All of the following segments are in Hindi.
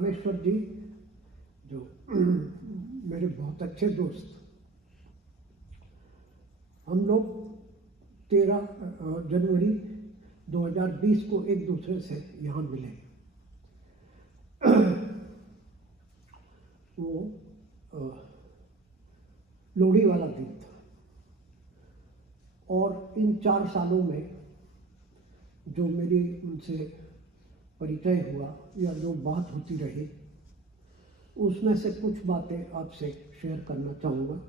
रामेश्वर जी जो मेरे बहुत अच्छे दोस्त, हम लोग 13 जनवरी 2020 को एक दूसरे से यहाँ मिले। वो लोहड़ी वाला दिन था और इन 4 सालों में जो मेरी उनसे परिचय हुआ या जो बात होती रही, उसमें से कुछ बातें आपसे शेयर करना चाहूँगा।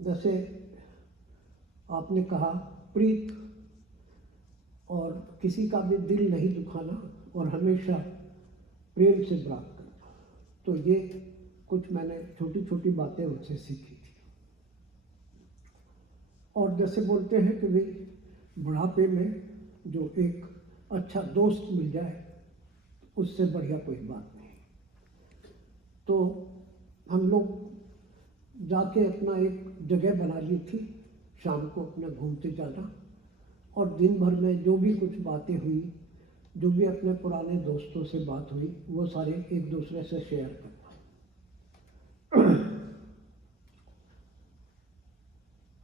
जैसे आपने कहा, प्रीत और किसी का भी दिल नहीं दुखाना और हमेशा प्रेम से बात करना, तो ये कुछ मैंने छोटी छोटी बातें उनसे सीखी थी। और जैसे बोलते हैं कि भाई बुढ़ापे में जो एक अच्छा दोस्त मिल जाए, उससे बढ़िया कोई बात नहीं। तो हम लोग जाके अपना एक जगह बना ली थी, शाम को अपने घूमते जाना, और दिन भर में जो भी कुछ बातें हुई, जो भी अपने पुराने दोस्तों से बात हुई, वो सारे एक दूसरे से शेयर करना।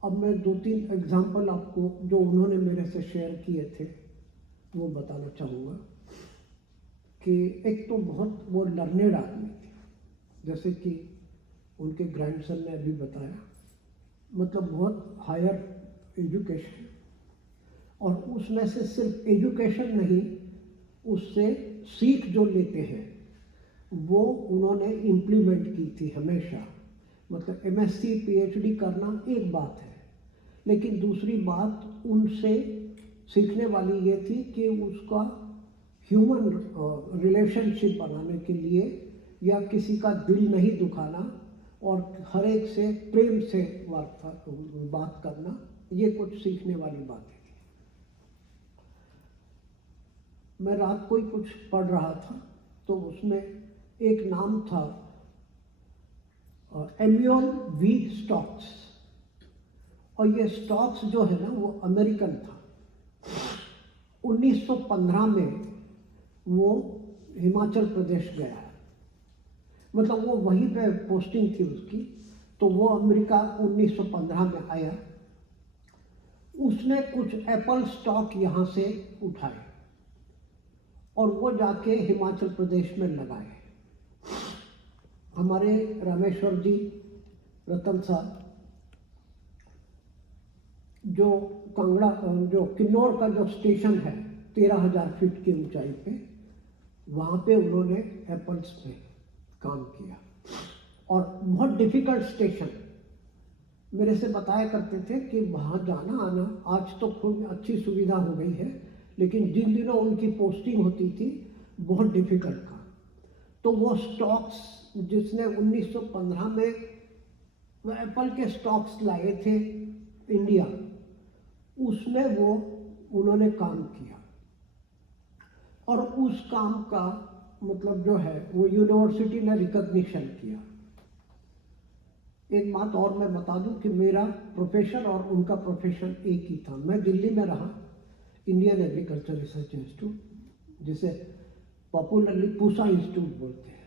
अब मैं 2-3 एग्जाम्पल आपको जो उन्होंने मेरे से शेयर किए थे वो बताना चाहूँगा। कि एक तो बहुत वो लर्नेड आदमी थे, जैसे कि उनके ग्रैंडसन ने अभी बताया, मतलब बहुत हायर एजुकेशन, और उसमें से सिर्फ एजुकेशन नहीं, उससे सीख जो लेते हैं वो उन्होंने इम्प्लीमेंट की थी हमेशा। मतलब MSc PhD करना एक बात है, लेकिन दूसरी बात उनसे सीखने वाली ये थी कि उसका ह्यूमन रिलेशनशिप बनाने के लिए या किसी का दिल नहीं दुखाना और हर एक से प्रेम से बात करना, ये कुछ सीखने वाली बातें थी। मैं रात को ही कुछ पढ़ रहा था, तो उसमें एक नाम था एम्यूल V. स्टॉक्स, और ये स्टॉक्स जो है ना वो अमेरिकन था। 1915 में वो हिमाचल प्रदेश गया है, मतलब वो वहीं पे पोस्टिंग थी उसकी, तो वो अमेरिका 1915 में आया। उसने कुछ एप्पल स्टॉक यहाँ से उठाए और वो जाके हिमाचल प्रदेश में लगाए। हमारे रामेश्वर जी, रतन साहब, जो कांगड़ा, जो किन्नौर का जो स्टेशन है 13,000 फीट की ऊंचाई पे, वहाँ पे उन्होंने एप्पल्स पे काम किया। और बहुत डिफिकल्ट स्टेशन, मेरे से बताया करते थे कि वहाँ जाना आना, आज तो खूब अच्छी सुविधा हो गई है, लेकिन जिन दिनों उनकी पोस्टिंग होती थी बहुत डिफिकल्ट था। तो वो स्टॉक्स जिसने 1915 में वो एप्पल के स्टॉक्स लाए थे इंडिया, उसमें वो उन्होंने काम किया। और उस काम का मतलब जो है वो यूनिवर्सिटी ने रिकॉग्निशन किया। एक बात और मैं बता दूं कि मेरा प्रोफेशन और उनका प्रोफेशन एक ही था। मैं दिल्ली में रहा, इंडियन एग्रीकल्चर रिसर्च इंस्टीट्यूट, जिसे पॉपुलरली पूसा इंस्टीट्यूट बोलते हैं।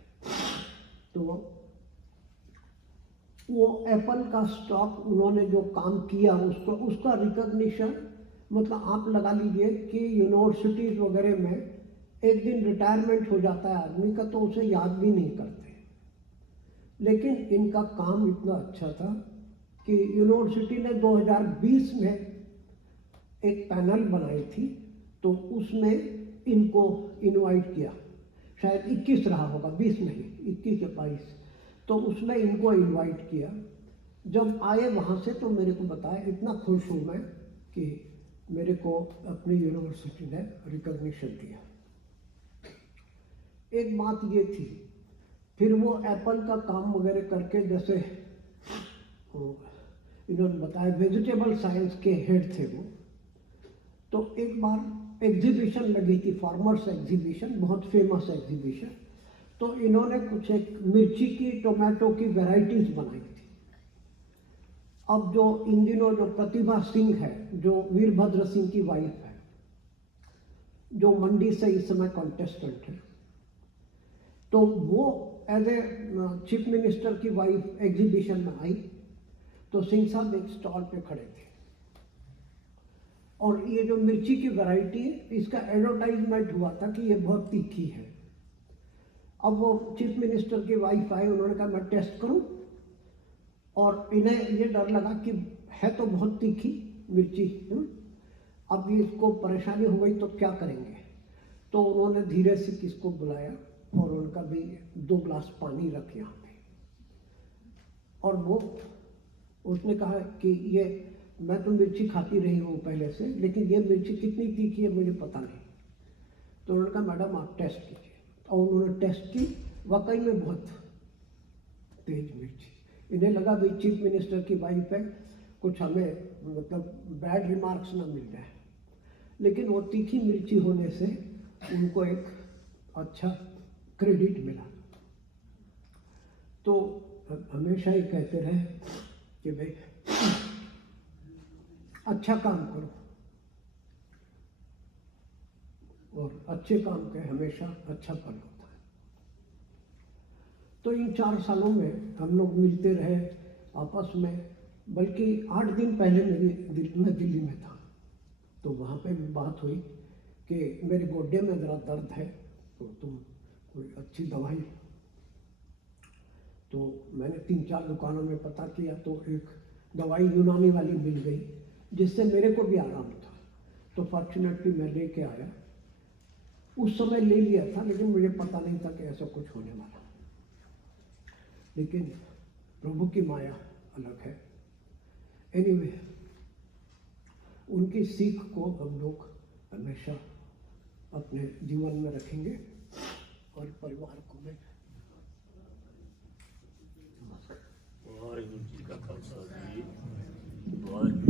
तो वो एप्पल का स्टॉक उन्होंने जो काम किया, उसका रिकॉग्निशन, मतलब आप लगा लीजिए कि यूनिवर्सिटीज वगैरह में एक दिन रिटायरमेंट हो जाता है आदमी का, तो उसे याद भी नहीं करते। लेकिन इनका काम इतना अच्छा था कि यूनिवर्सिटी ने 2020 में एक पैनल बनाई थी, तो उसमें इनको इनवाइट किया। शायद 21 रहा होगा, 20 नहीं, 21 या 22, तो उसमें इनको इनवाइट किया। जब आए वहाँ से तो मेरे को बताया, इतना खुश हूँ मैं कि मेरे को अपनी यूनिवर्सिटी ने रिकॉग्निशन दिया। एक बात ये थी, फिर वो एप्पल का काम वगैरह करके, जैसे इन्होंने बताया वेजिटेबल साइंस के हेड थे वो, तो एक बार एग्जीबिशन लगी थी, फार्मर्स एग्जीबिशन, बहुत फेमस एग्जीबिशन। तो इन्होंने कुछ एक मिर्ची की, टोमेटो की वैरायटीज बनाई थी। अब जो इन दिनों जो प्रतिभा सिंह है, जो वीरभद्र सिंह की वाइफ है, जो मंडी से इस समय कॉन्टेस्टेंट है, तो वो एज ए चीफ मिनिस्टर की वाइफ एग्जीबिशन में आई, तो सिंह साहब एक स्टॉल पे खड़े थे, और ये जो मिर्ची की वैरायटी है इसका एडवर्टाइजमेंट हुआ था कि ये बहुत तीखी है। अब वो चीफ मिनिस्टर की वाइफ आए, उन्होंने कहा मैं टेस्ट करूं, और इन्हें ये डर लगा कि है तो बहुत तीखी मिर्ची, अब ये इसको परेशानी हो गई तो क्या करेंगे। तो उन्होंने धीरे से किसको बुलाया और उनका भी 2 गिलास पानी रख यहाँ पे, और वो उसने कहा कि ये मैं तो मिर्ची खाती रही हूँ पहले से, लेकिन ये मिर्ची कितनी तीखी है मुझे पता नहीं। तो उन्होंने कहा मैडम आप टेस्ट कीजिए, और उन्होंने टेस्ट की, वाकई में बहुत तेज मिर्ची। इन्हें लगा भाई चीफ मिनिस्टर की वाइफ है, कुछ हमें मतलब बैड रिमार्क्स ना मिल जाए, लेकिन वो तीखी मिर्ची होने से उनको एक अच्छा क्रेडिट मिला। तो हमेशा ही कहते रहे कि भाई अच्छा काम करो, और अच्छे काम के हमेशा अच्छा फल होता है। तो इन 4 सालों में हम लोग मिलते रहे आपस में, बल्कि 8 दिन पहले मैं दिल्ली में था, तो वहाँ पे भी बात हुई कि मेरे गोड्डे में ज़रा दर्द है, तो तुम कोई अच्छी दवाई। तो मैंने 3-4 दुकानों में पता किया, तो एक दवाई यूनानी वाली मिल गई जिससे मेरे को भी आराम था। तो फॉर्चुनेटली मैं लेके आया, उस समय ले लिया था, लेकिन मुझे पता नहीं था कि ऐसा कुछ होने वाला। लेकिन प्रभु की माया अलग है। एनीवे, उनकी सीख को हम लोग हमेशा अपने जीवन में रखेंगे, और परिवार को मैं वाहिगुरू जी का खालसा जी, वाहिगुरू।